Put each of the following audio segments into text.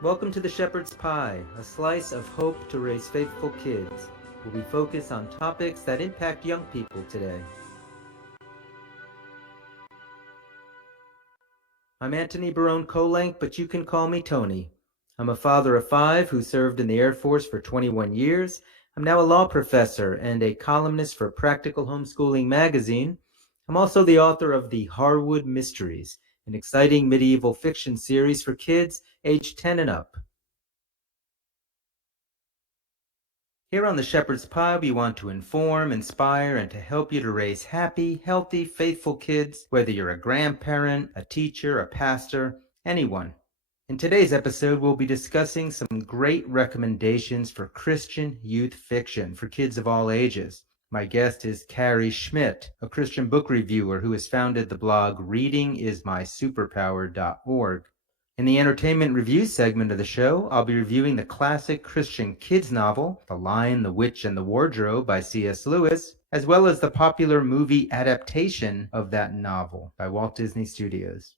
Welcome to the Shepherd's Pie, a slice of hope to raise faithful kids, where we focus on topics that impact young people today. I'm Antony Barone Kolenc, but you can call me Tony. I'm a father of 5 who served in the Air Force for 21 years. I'm now a law professor and a columnist for Practical Homeschooling magazine. I'm also the author of The Harwood Mysteries, an exciting medieval fiction series for kids aged 10 and up. Here on the Shepherd's Pie, we want to inform, inspire, and to help you to raise happy, healthy, faithful kids, whether you're a grandparent, a teacher, a pastor, anyone. In today's episode, we'll be discussing some great recommendations for Christian youth fiction for kids of all ages. My guest is Carrie Schmidt, a Christian book reviewer who has founded the blog readingismysuperpower.org. In the entertainment review segment of the show, I'll be reviewing the classic Christian kids novel, The Lion, the Witch, and the Wardrobe by C.S. Lewis, as well as the popular movie adaptation of that novel by Walt Disney Studios.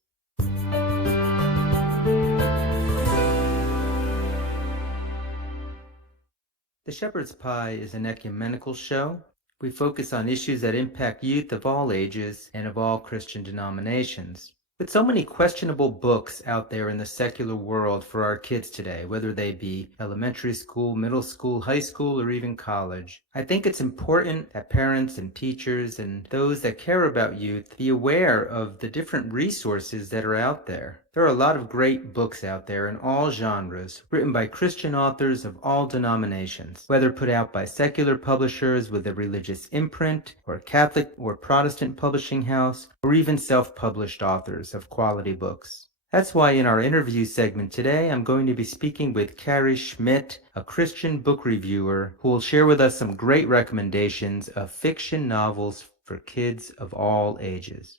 The Shepherd's Pie is an ecumenical show. We focus on issues that impact youth of all ages and of all Christian denominations. With so many questionable books out there in the secular world for our kids today, whether they be elementary school, middle school, high school, or even college, I think it's important that parents and teachers and those that care about youth be aware of the different resources that are out there. There are a lot of great books out there in all genres, written by Christian authors of all denominations, whether put out by secular publishers with a religious imprint, or a Catholic or Protestant publishing house, or even self-published authors of quality books. That's why in our interview segment today, I'm going to be speaking with Carrie Schmidt, a Christian book reviewer, who will share with us some great recommendations of fiction novels for kids of all ages.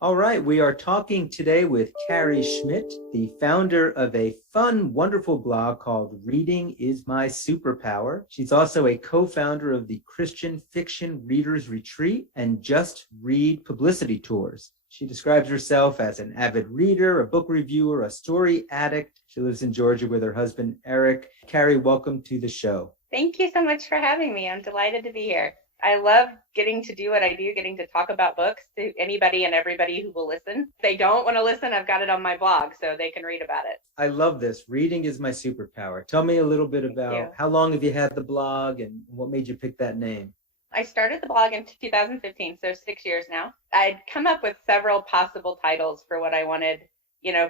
All right, we are talking today with Carrie Schmidt, the founder of a fun, wonderful blog called Reading is My Superpower. She's also a co-founder of the Christian Fiction Readers Retreat and Just Read publicity tours. She describes herself as an avid reader, a book reviewer, a story addict. She lives in Georgia with her husband, Eric. Carrie, welcome to the show. Thank you so much for having me. I'm delighted to be here. I love getting to do what I do, getting to talk about books to anybody and everybody who will listen. If they don't want to listen, I've got it on my blog so they can read about it. I love this. Reading is my superpower. Tell me a little bit about how long have you had the blog and what made you pick that name? I started the blog in 2015, so 6 years now. I'd come up with several possible titles for what I wanted,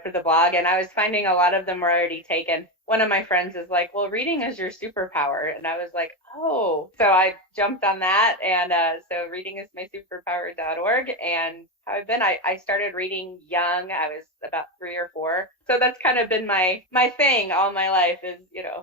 for the blog, and I was finding a lot of them were already taken. One of my friends is like, well, reading is your superpower. And I was like, oh. So I jumped on that. And so readingismysuperpower.org. And how I've been, I started reading young. I was about 3 or 4. So that's kind of been my thing all my life is,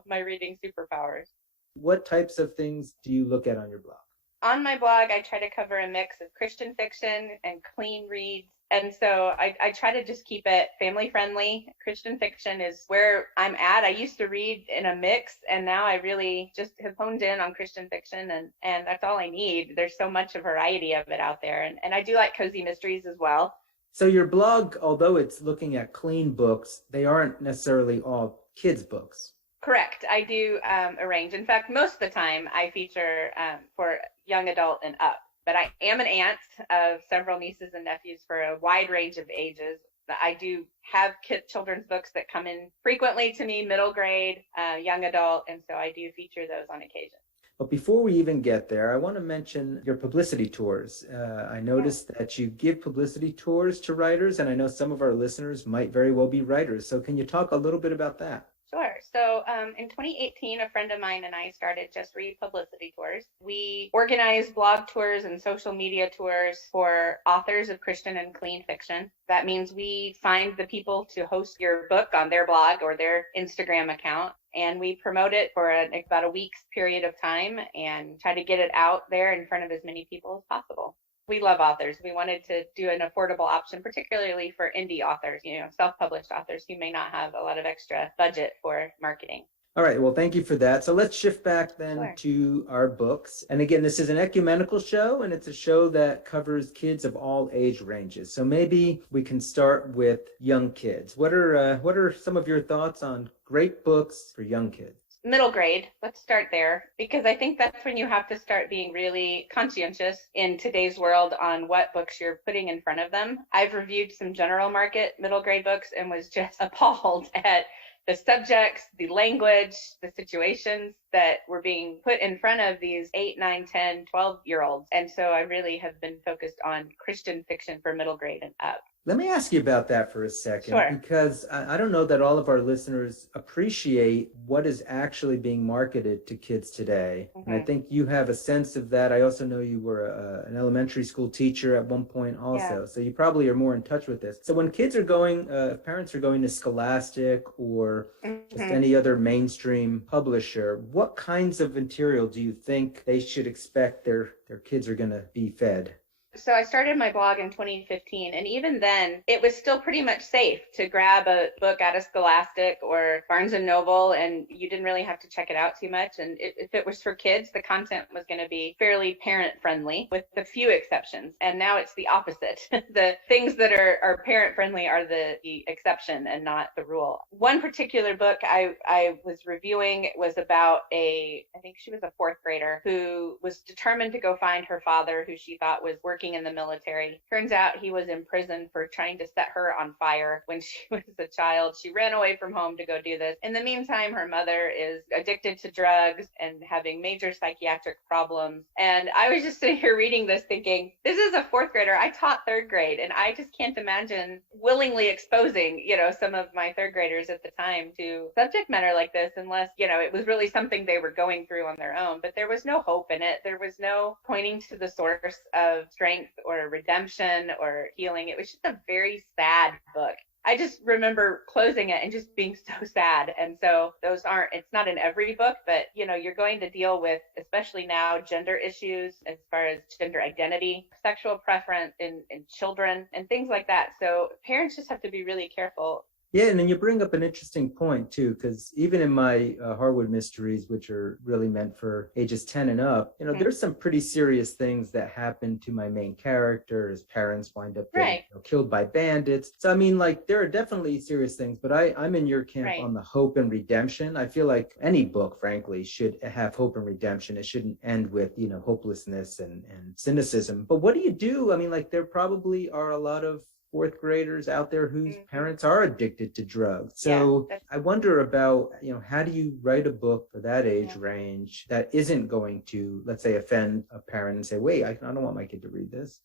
my reading superpowers. What types of things do you look at on your blog? On my blog, I try to cover a mix of Christian fiction and clean reads. And so I try to just keep it family friendly. Christian fiction is where I'm at. I used to read in a mix, and now I really just have honed in on Christian fiction, and that's all I need. There's so much of variety of it out there. And I do like cozy mysteries as well. So your blog, although it's looking at clean books, they aren't necessarily all kids' books. Correct. I do arrange. In fact, most of the time I feature for young adult and up. But I am an aunt of several nieces and nephews for a wide range of ages. I do have children's books that come in frequently to me, middle grade, young adult, and so I do feature those on occasion. But before we even get there, I want to mention your publicity tours. I noticed that you give publicity tours to writers, and I know some of our listeners might very well be writers. So can you talk a little bit about that? Sure. So in 2018, a friend of mine and I started Just Read publicity tours. We organize blog tours and social media tours for authors of Christian and clean fiction. That means we find the people to host your book on their blog or their Instagram account, and we promote it for about a week's period of time and try to get it out there in front of as many people as possible. We love authors. We wanted to do an affordable option, particularly for indie authors, self-published authors who may not have a lot of extra budget for marketing. All right, well, thank you for that. So let's shift back then Sure. to our books. And again, this is an ecumenical show, and it's a show that covers kids of all age ranges. So maybe we can start with young kids. What are some of your thoughts on great books for young kids? Middle grade, let's start there, because I think that's when you have to start being really conscientious in today's world on what books you're putting in front of them. I've reviewed some general market middle grade books and was just appalled at the subjects, the language, the situations that were being put in front of these 8, 9, 10, 12-year-olds. And so I really have been focused on Christian fiction for middle grade and up. Let me ask you about that for a second, Sure. because I don't know that all of our listeners appreciate what is actually being marketed to kids today. Mm-hmm. And I think you have a sense of that. I also know you were an elementary school teacher at one point also. Yeah. So you probably are more in touch with this. So when kids are going, if parents are going to Scholastic or just any other mainstream publisher, what kinds of material do you think they should expect their kids are going to be fed? So I started my blog in 2015, and even then, it was still pretty much safe to grab a book out of Scholastic or Barnes and Noble, and you didn't really have to check it out too much. And if it was for kids, the content was going to be fairly parent-friendly, with a few exceptions. And now it's the opposite. The things that are parent-friendly are the exception and not the rule. One particular book I was reviewing was about I think she was a fourth grader who was determined to go find her father, who she thought was working in the military. Turns out he was in prison for trying to set her on fire when she was a child. She ran away from home to go do this. In the meantime, her mother is addicted to drugs and having major psychiatric problems. And I was just sitting here reading this thinking, this is a fourth grader. I taught third grade, and I just can't imagine willingly exposing, some of my third graders at the time to subject matter like this unless, it was really something they were going through on their own. But there was no hope in it. There was no pointing to the source of strength or redemption or healing. It was just a very sad book. I just remember closing it and just being so sad. And so it's not in every book, but you're going to deal with, especially now, gender issues as far as gender identity, sexual preference in children and things like that. So parents just have to be really careful. Yeah, and then you bring up an interesting point too, because even in my Harwood mysteries, which are really meant for ages 10 and up, there's some pretty serious things that happen to my main character. His parents wind up getting killed by bandits. So I mean, there are definitely serious things, but I'm in your camp on the hope and redemption. I feel like any book, frankly, should have hope and redemption. It shouldn't end with, hopelessness and cynicism. But what do you do? I mean, there probably are a lot of fourth graders out there whose parents are addicted to drugs. So I wonder about, how do you write a book for that age range that isn't going to, let's say, offend a parent and say, wait, I don't want my kid to read this.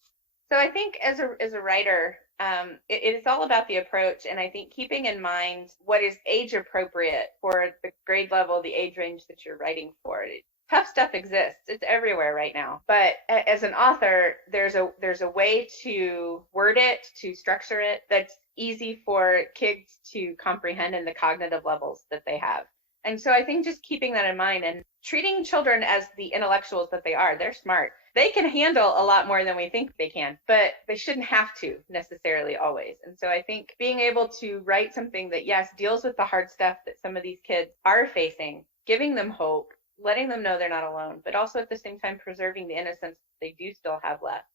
So I think as a writer, it's all about the approach. And I think keeping in mind what is age appropriate for the grade level, the age range that you're writing for. Tough stuff exists. It's everywhere right now. But as an author, there's a way to word it, to structure it, that's easy for kids to comprehend in the cognitive levels that they have. And so I think just keeping that in mind and treating children as the intellectuals that they are. They're smart. They can handle a lot more than we think they can, but they shouldn't have to necessarily always. And so I think being able to write something that, yes, deals with the hard stuff that some of these kids are facing, giving them hope, letting them know they're not alone, but also at the same time preserving the innocence they do still have left,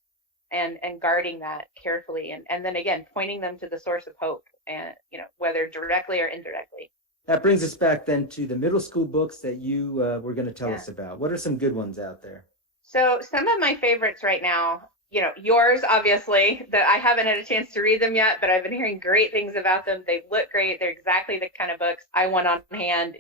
and guarding that carefully, and then again pointing them to the source of hope, and whether directly or indirectly. That brings us back then to the middle school books that you were going to tell us about. What are some good ones out there? So some of my favorites right now, yours, obviously, that I haven't had a chance to read them yet, but I've been hearing great things about them. They look great. They're exactly the kind of books I want on hand,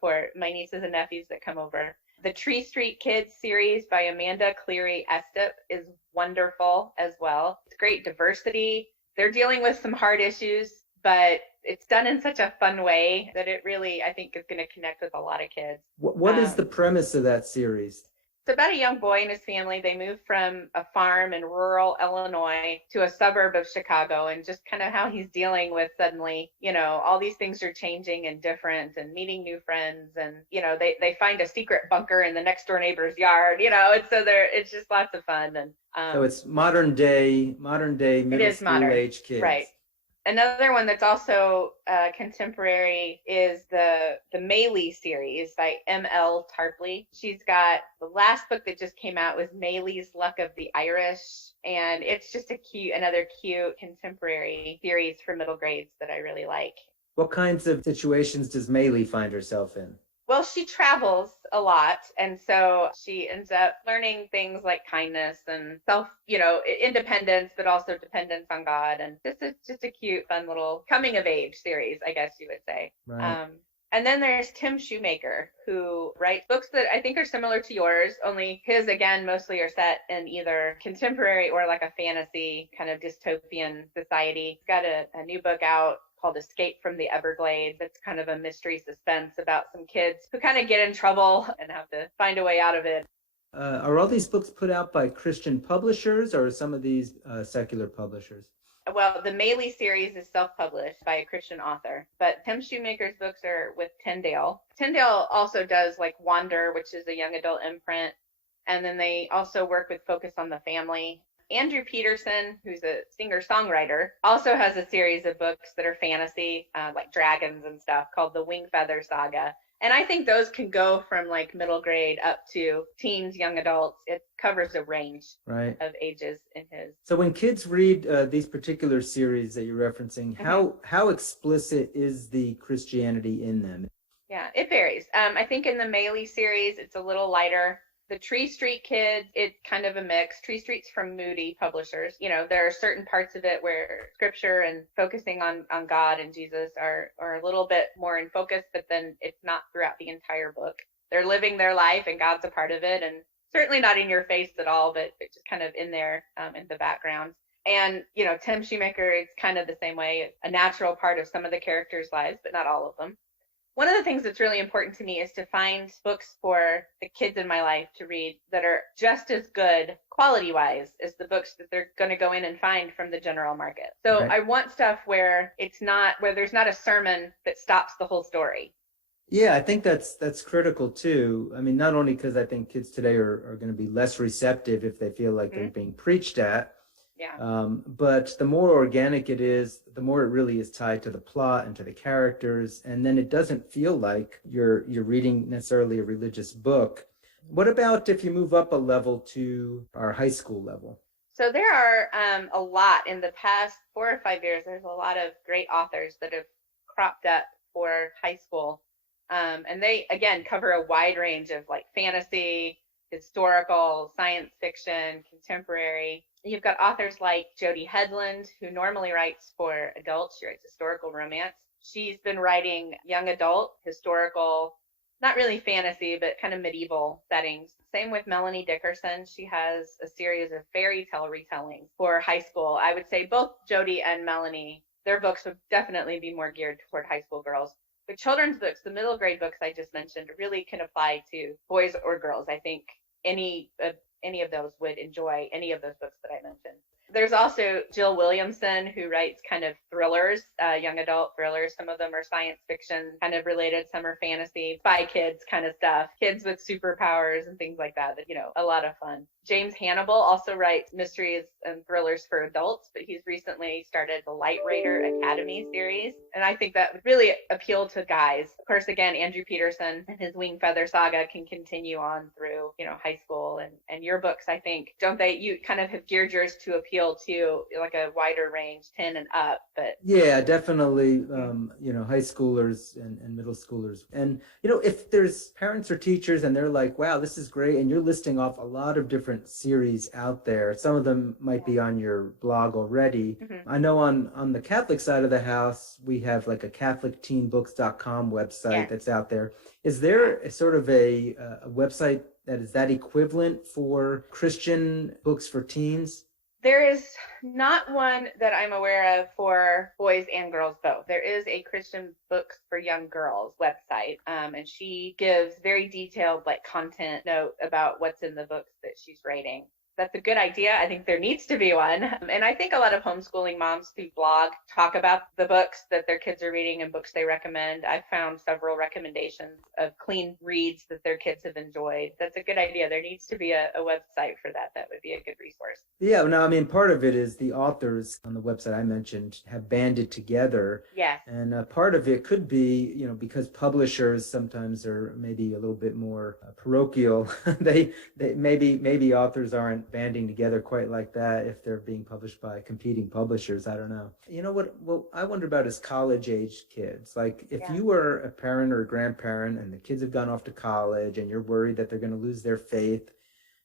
for my nieces and nephews that come over. The Tree Street Kids series by Amanda Cleary Estep is wonderful as well. It's great diversity. They're dealing with some hard issues, but it's done in such a fun way that it really, I think, is going to connect with a lot of kids. What is the premise of that series? It's about a young boy and his family. They moved from a farm in rural Illinois to a suburb of Chicago, and just kind of how he's dealing with suddenly, all these things are changing and different, and meeting new friends. And, they find a secret bunker in the next door neighbor's yard, and so it's just lots of fun. And So it's modern day it middle is school modern, age kids. right? Another one that's also contemporary is the Maylie series by M.L. Tarpley. She's got the last book that just came out was Maylie's Luck of the Irish, and it's just another cute contemporary series for middle grades that I really like. What kinds of situations does Maylie find herself in? Well, she travels a lot, and so she ends up learning things like kindness and independence, but also dependence on God. And just a cute, fun little coming of age series, I guess you would say. Right. And then there's Tim Shoemaker, who writes books that I think are similar to yours, only his, again, mostly are set in either contemporary or like a fantasy kind of dystopian society. He's got a new book out called Escape from the Everglades. It's kind of a mystery suspense about some kids who kind of get in trouble and have to find a way out of it. Are all these books put out by Christian publishers, or are some of these secular publishers? Well, the Maylie series is self-published by a Christian author, but Tim Shoemaker's books are with Tyndale. Tyndale also does like Wander, which is a young adult imprint, and then they also work with Focus on the Family. Andrew Peterson, who's a singer-songwriter, also has a series of books that are fantasy, like dragons and stuff, called the Wing Feather Saga. And I think those can go from like middle grade up to teens, young adults. It covers a range of ages in his. So when kids read these particular series that you're referencing, how explicit is the Christianity in them? Yeah, it varies. I think in the Maylie series, it's a little lighter. The Tree Street Kids, it's kind of a mix. Tree Street's from Moody Publishers. There are certain parts of it where scripture and focusing on God and Jesus are a little bit more in focus, but then it's not throughout the entire book. They're living their life and God's a part of it, and certainly not in your face at all, but it's just kind of in there in the background. And, Tim Shoemaker, it's kind of the same way, a natural part of some of the characters' lives, but not all of them. One of the things that's really important to me is to find books for the kids in my life to read that are just as good quality-wise as the books that they're going to go in and find from the general market. So I want stuff where there's not a sermon that stops the whole story. Yeah, I think that's critical too. I mean, not only because I think kids today are going to be less receptive if they feel like they're being preached at, but the more organic it is, the more it really is tied to the plot and to the characters, and then it doesn't feel like you're reading necessarily a religious book. What about if you move up a level to our high school level? So there are a lot in the past 4 or 5 years. There's a lot of great authors that have cropped up for high school, and they again cover a wide range of like fantasy, historical, science fiction, contemporary. You've got authors like Jodi Headland, who normally writes for adults. She writes historical romance. She's been writing young adult, historical, not really fantasy, but kind of medieval settings. Same with Melanie Dickerson. She has a series of fairy tale retellings for high school. I would say both Jodi and Melanie, their books would definitely be more geared toward high school girls. The children's books, the middle grade books I just mentioned, really can apply to boys or girls. I think any of those would enjoy any of those books that I mentioned. There's also Jill Williamson, who writes kind of thrillers, young adult thrillers. Some of them are science fiction kind of related. Some are fantasy, spy kids kind of stuff, kids with superpowers and things like that, a lot of fun. James Hannibal also writes mysteries and thrillers for adults, but he's recently started the Light Raider Academy series. And I think that would really appeal to guys. Of course, again, Andrew Peterson and his Wing Feather Saga can continue on through, high school. And your books, I think, you kind of have geared yours to appeal to like a wider range, 10 and up. But yeah, definitely, high schoolers and middle schoolers. And, if there's parents or teachers and they're like, wow, this is great, and you're listing off a lot of different series out there. Some of them might be on your blog already. I know on the Catholic side of the house, we have like a catholicteenbooks.com website that's out there. Is there a sort of a website that is that equivalent for Christian books for teens? There is not one that I'm aware of for boys and girls both. There is a Christian Books for Young Girls website, and she gives very detailed like content note about what's in the books that she's writing. That's a good idea. I think there needs to be one. And I think a lot of homeschooling moms who blog talk about the books that their kids are reading and books they recommend. I've found several recommendations of clean reads that their kids have enjoyed. That's a good idea. There needs to be a website for that. That would be a good resource. Yeah, no, I mean, part of it is the authors on the website I mentioned have banded together. Yes. And part of it could be, because publishers sometimes are maybe a little bit more parochial. they maybe authors aren't banding together quite like that if they're being published by competing publishers. I don't know. You know what I wonder about is college-age kids. Like if you were a parent or a grandparent and the kids have gone off to college and you're worried that they're going to lose their faith,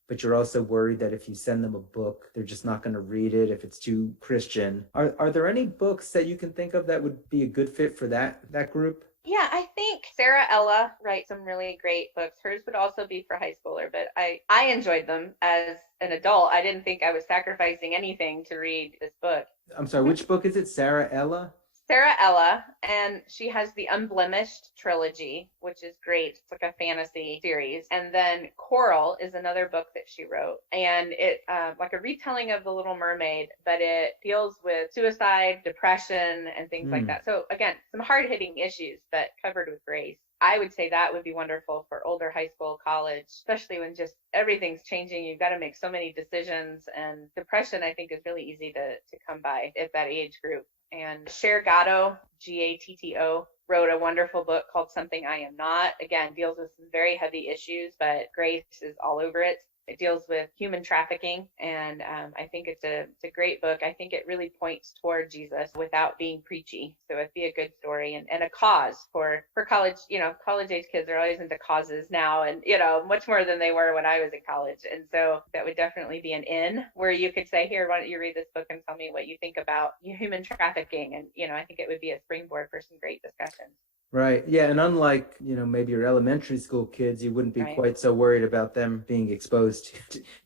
but you're also worried that if you send them a book, they're just not going to read it if it's too Christian. Are there any books that you can think of that would be a good fit for that group? Yeah, I think Sarah Ella writes some really great books. Hers would also be for high schooler, but I enjoyed them as an adult. I didn't think I was sacrificing anything to read this book. I'm sorry, which book is it? Sarah Ella? Sarah Ella, and she has the Unblemished trilogy, which is great. It's like a fantasy series. And then Coral is another book that she wrote, and it like a retelling of The Little Mermaid, but it deals with suicide, depression, and things like that. So again, some hard-hitting issues, but covered with grace. I would say that would be wonderful for older high school, college, especially when just everything's changing. You've got to make so many decisions, and depression, I think, is really easy to come by at that age group. And Cher Gatto, Gatto, wrote a wonderful book called Something I Am Not. Again, deals with some very heavy issues, but grace is all over it. It deals with human trafficking, and I think it's a great book. I think it really points toward Jesus without being preachy. So it'd be a good story and a cause for college. College age kids are always into causes now, and much more than they were when I was in college. And so that would definitely be an in where you could say, here, why don't you read this book and tell me what you think about human trafficking? And I think it would be a springboard for some great discussions. Right. Yeah. And unlike, maybe your elementary school kids, you wouldn't be quite so worried about them being exposed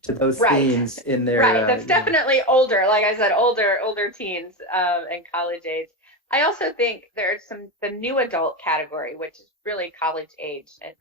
to those themes in their. Right. That's definitely older. Like I said, older teens and college age. I also think there's the new adult category, which is really college age and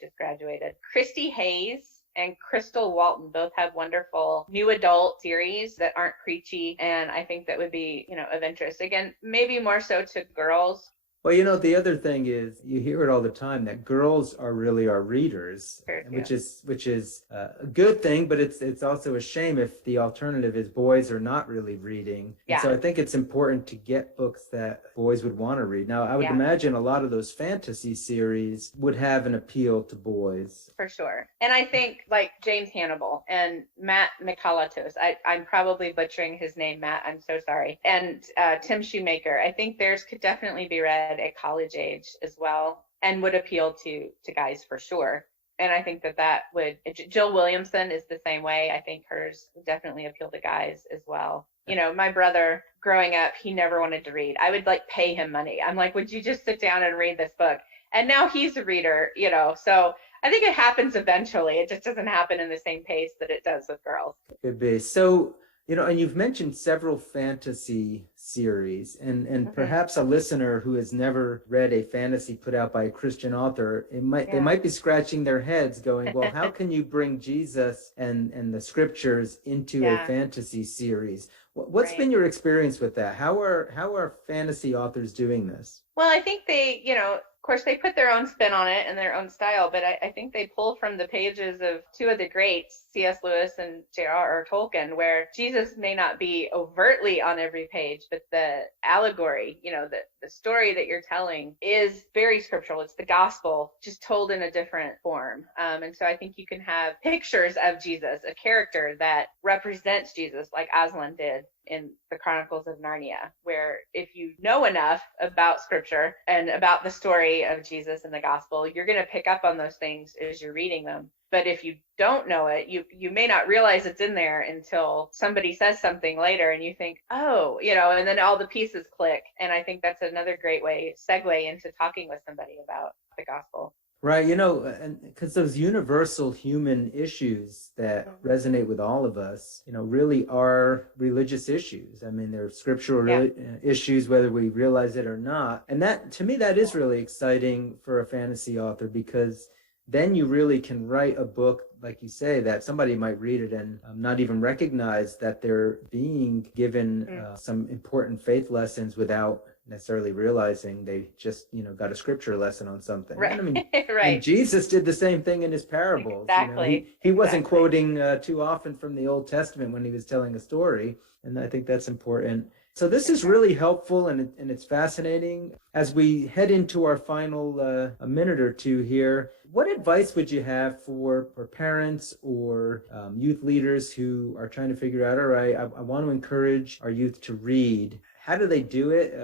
just graduated. Christy Hayes and Crystal Walton both have wonderful new adult series that aren't preachy. And I think that would be, of interest. Again, maybe more so to girls. Well, the other thing is you hear it all the time that girls are really our readers, which is a good thing, but it's also a shame if the alternative is boys are not really reading. Yeah. And so I think it's important to get books that boys would want to read. Now, I would imagine a lot of those fantasy series would have an appeal to boys. For sure. And I think like James Hannibal and Matt Mikalatos, I'm probably butchering his name, Matt, I'm so sorry, and Tim Shoemaker, I think theirs could definitely be read at college age as well and would appeal to guys for sure. And I think that would, Jill Williamson is the same way. I think hers would definitely appeal to guys as well. My brother growing up, he never wanted to read. I would pay him money. I'm like, would you just sit down and read this book? And now he's a reader, so I think it happens eventually. It just doesn't happen in the same pace that it does with girls. Could be. So, and you've mentioned several fantasy series, and perhaps a listener who has never read a fantasy put out by a Christian author, they might be scratching their heads going, well, how can you bring Jesus and the scriptures into a fantasy series? What's been your experience with that? How are fantasy authors doing this? Well, I think they, of course, they put their own spin on it and their own style, but I think they pull from the pages of two of the greats, C.S. Lewis and J.R.R. Tolkien, where Jesus may not be overtly on every page, but the allegory, the story that you're telling is very scriptural. It's the gospel, just told in a different form. And so I think you can have pictures of Jesus, a character that represents Jesus, like Aslan did in the Chronicles of Narnia, where if you know enough about scripture and about the story of Jesus and the gospel, you're going to pick up on those things as you're reading them. But if you don't know it, you may not realize it's in there until somebody says something later and you think, oh, and then all the pieces click. And I think that's another great segue into talking with somebody about the gospel. Right, and because those universal human issues that Mhm. resonate with all of us, really are religious issues. I mean, they're scriptural Yeah. issues, whether we realize it or not. And that, to me, that is really exciting for a fantasy author, because then you really can write a book, like you say, that somebody might read it and not even recognize that they're being given Mm. some important faith lessons without necessarily realizing they just got a scripture lesson on something. And Right. I mean, and Right. Jesus did the same thing in his parables. Exactly. He wasn't Exactly. quoting too often from the Old Testament when he was telling a story, and I think that's important. So this For is sure. really helpful, and it's fascinating. As we head into our final a minute or two here, what advice would you have for parents or youth leaders who are trying to figure out, all right, I want to encourage our youth to read. How do they do it?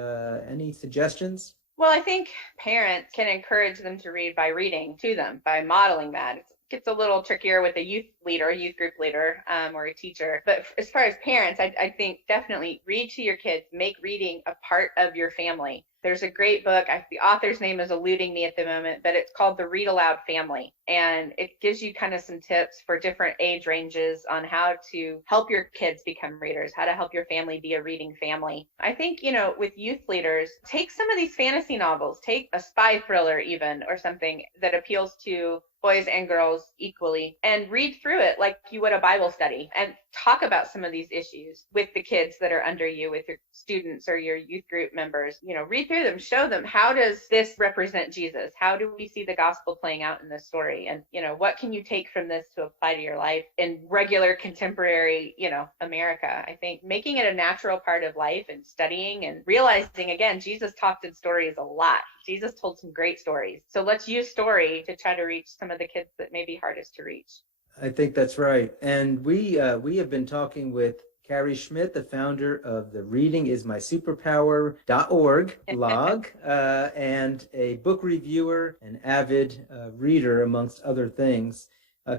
Any suggestions? Well, I think parents can encourage them to read by reading to them, by modeling that. It gets a little trickier with a youth leader, a youth group leader, or a teacher. But as far as parents, I think definitely read to your kids, make reading a part of your family. There's a great book. The author's name is eluding me at the moment, but it's called The Read Aloud Family. And it gives you kind of some tips for different age ranges on how to help your kids become readers, how to help your family be a reading family. I think, with youth leaders, take some of these fantasy novels, take a spy thriller even, or something that appeals to boys and girls equally, and read through it like you would a Bible study, and talk about some of these issues with the kids that are under you, with your students or your youth group members. Read through them, show them, how does this represent Jesus? How do we see the gospel playing out in this story? And what can you take from this to apply to your life in regular contemporary America? I think making it a natural part of life and studying and realizing, again, Jesus talked in stories a lot. Jesus told some great stories. So let's use story to try to reach some of the kids that may be hardest to reach. I think that's right. And we have been talking with Carrie Schmidt, the founder of the readingismysuperpower.org blog, and a book reviewer, an avid reader, amongst other things.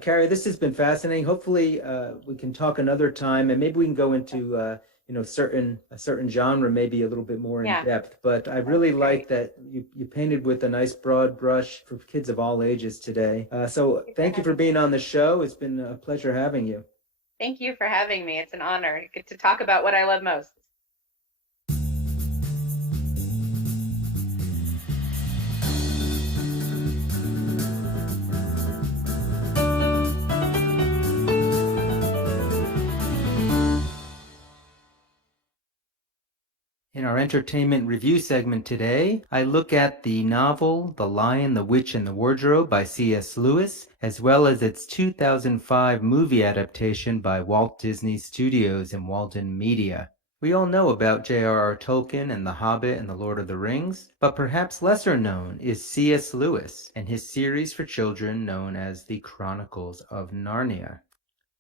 Carrie, this has been fascinating. Hopefully, we can talk another time, and maybe we can go into a certain genre, maybe a little bit more in depth. But I really like that you painted with a nice broad brush for kids of all ages today. So thank you for being on the show. It's been a pleasure having you. Thank you for having me. It's an honor. Get to talk about what I love most. In our entertainment review segment today, I look at the novel The Lion, the Witch, and the Wardrobe by C.S. Lewis, as well as its 2005 movie adaptation by Walt Disney Studios and Walden Media. We all know about J.R.R. Tolkien and The Hobbit and The Lord of the Rings, but perhaps lesser known is C.S. Lewis and his series for children known as The Chronicles of Narnia.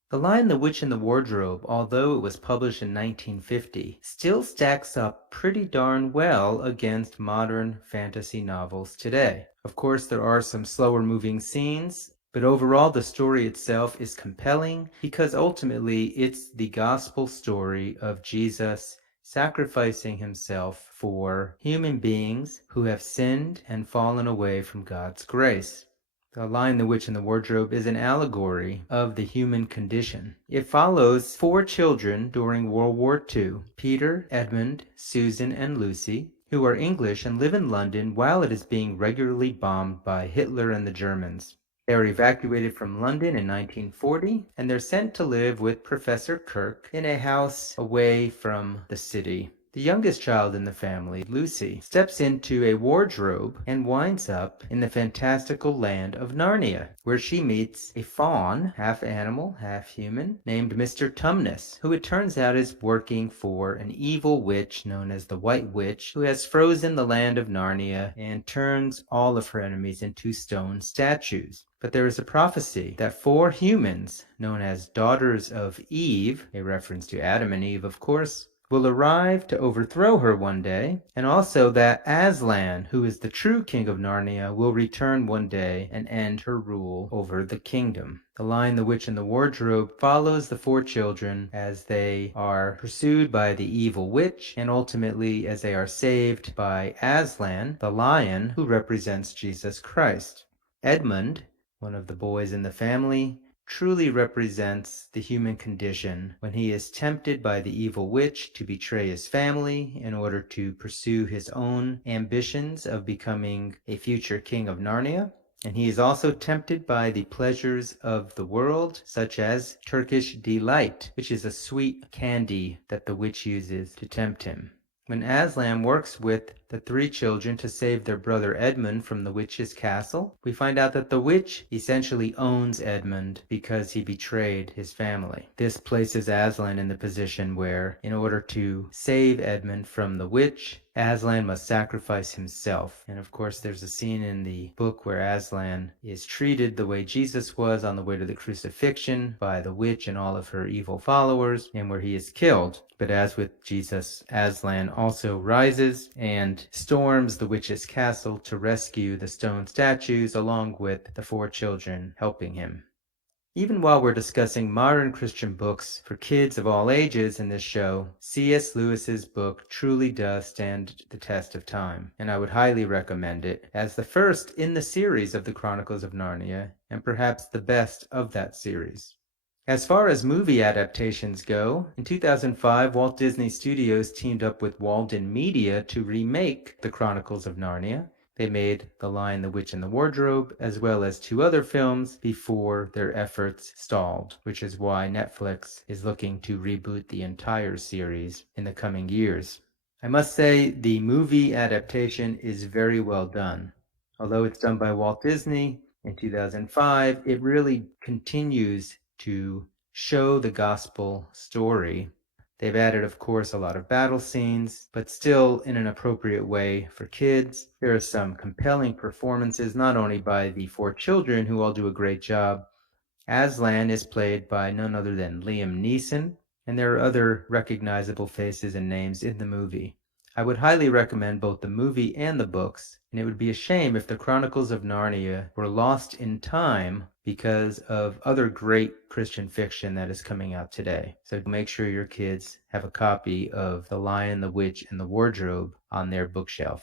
The Lion, the Witch, and the Wardrobe, although it was published in 1950, still stacks up pretty darn well against modern fantasy novels today. Of course, there are some slower moving scenes, but overall the story itself is compelling because ultimately it's the gospel story of Jesus sacrificing himself for human beings who have sinned and fallen away from God's grace. The Lion, the Witch, and the Wardrobe is an allegory of the human condition. It follows 4 children during World War II, Peter, Edmund, Susan, and Lucy, who are English and live in London while it is being regularly bombed by Hitler and the Germans. They are evacuated from London in 1940, and they're sent to live with Professor Kirk in a house away from the city. The youngest child in the family, Lucy, steps into a wardrobe and winds up in the fantastical land of Narnia, where she meets a faun, half animal, half human, named Mr. Tumnus, who it turns out is working for an evil witch known as the White Witch, who has frozen the land of Narnia and turns all of her enemies into stone statues. But there is a prophecy that 4 humans, known as Daughters of Eve, a reference to Adam and Eve, of course, will arrive to overthrow her one day, and also that Aslan, who is the true king of Narnia, will return one day and end her rule over the kingdom. The Lion, the Witch, and the Wardrobe follows the 4 children as they are pursued by the evil witch, and ultimately as they are saved by Aslan, the lion, who represents Jesus Christ. Edmund, one of the boys in the family, truly represents the human condition when he is tempted by the evil witch to betray his family in order to pursue his own ambitions of becoming a future king of Narnia. And he is also tempted by the pleasures of the world, such as Turkish delight, which is a sweet candy that the witch uses to tempt him. When Aslan works with the three children to save their brother Edmund from the witch's castle, we find out that the witch essentially owns Edmund because he betrayed his family. This places Aslan in the position where, in order to save Edmund from the witch, Aslan must sacrifice himself. And of course, there's a scene in the book where Aslan is treated the way Jesus was on the way to the crucifixion by the witch and all of her evil followers, and where he is killed. But as with Jesus, Aslan also rises and storms the witch's castle to rescue the stone statues along with the four children helping him. Even while we're discussing modern Christian books for kids of all ages in this show, C.S. Lewis's book truly does stand the test of time, and I would highly recommend it as the first in the series of the Chronicles of Narnia, and perhaps the best of that series. As far as movie adaptations go, in 2005, Walt Disney Studios teamed up with Walden Media to remake The Chronicles of Narnia. They made The Lion, the Witch, and the Wardrobe, as well as 2 other films before their efforts stalled, which is why Netflix is looking to reboot the entire series in the coming years. I must say the movie adaptation is very well done. Although it's done by Walt Disney in 2005, it really continues to show the gospel story. They've added, of course, a lot of battle scenes, but still in an appropriate way for kids. There are some compelling performances, not only by the 4 children, who all do a great job. Aslan is played by none other than Liam Neeson, and there are other recognizable faces and names in the movie. I would highly recommend both the movie and the books, and it would be a shame if the Chronicles of Narnia were lost in time because of other great Christian fiction that is coming out today. So make sure your kids have a copy of The Lion, the Witch, and the Wardrobe on their bookshelf.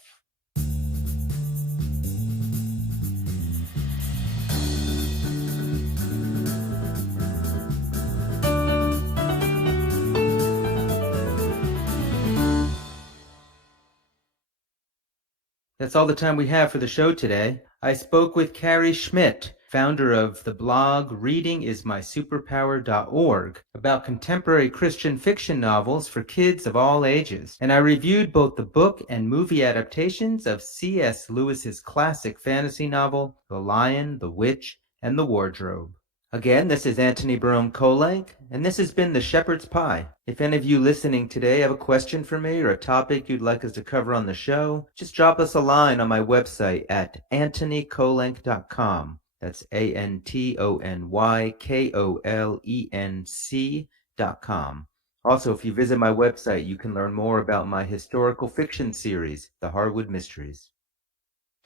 That's all the time we have for the show today. I spoke with Carrie Schmidt, founder of the blog readingismysuperpower.org, about contemporary Christian fiction novels for kids of all ages. And I reviewed both the book and movie adaptations of C.S. Lewis's classic fantasy novel, The Lion, the Witch, and the Wardrobe. Again, this is Antony Barone Kolenc, and this has been The Shepherd's Pie. If any of you listening today have a question for me or a topic you'd like us to cover on the show, just drop us a line on my website at antonykolenc.com. That's AntonyKolenc.com. Also, if you visit my website, you can learn more about my historical fiction series, The Harwood Mysteries.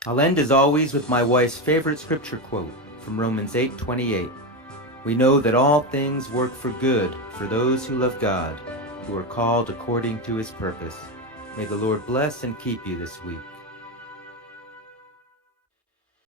I'll end as always with my wife's favorite scripture quote from Romans 8:28. We know that all things work for good for those who love God, who are called according to his purpose. May the Lord bless and keep you this week.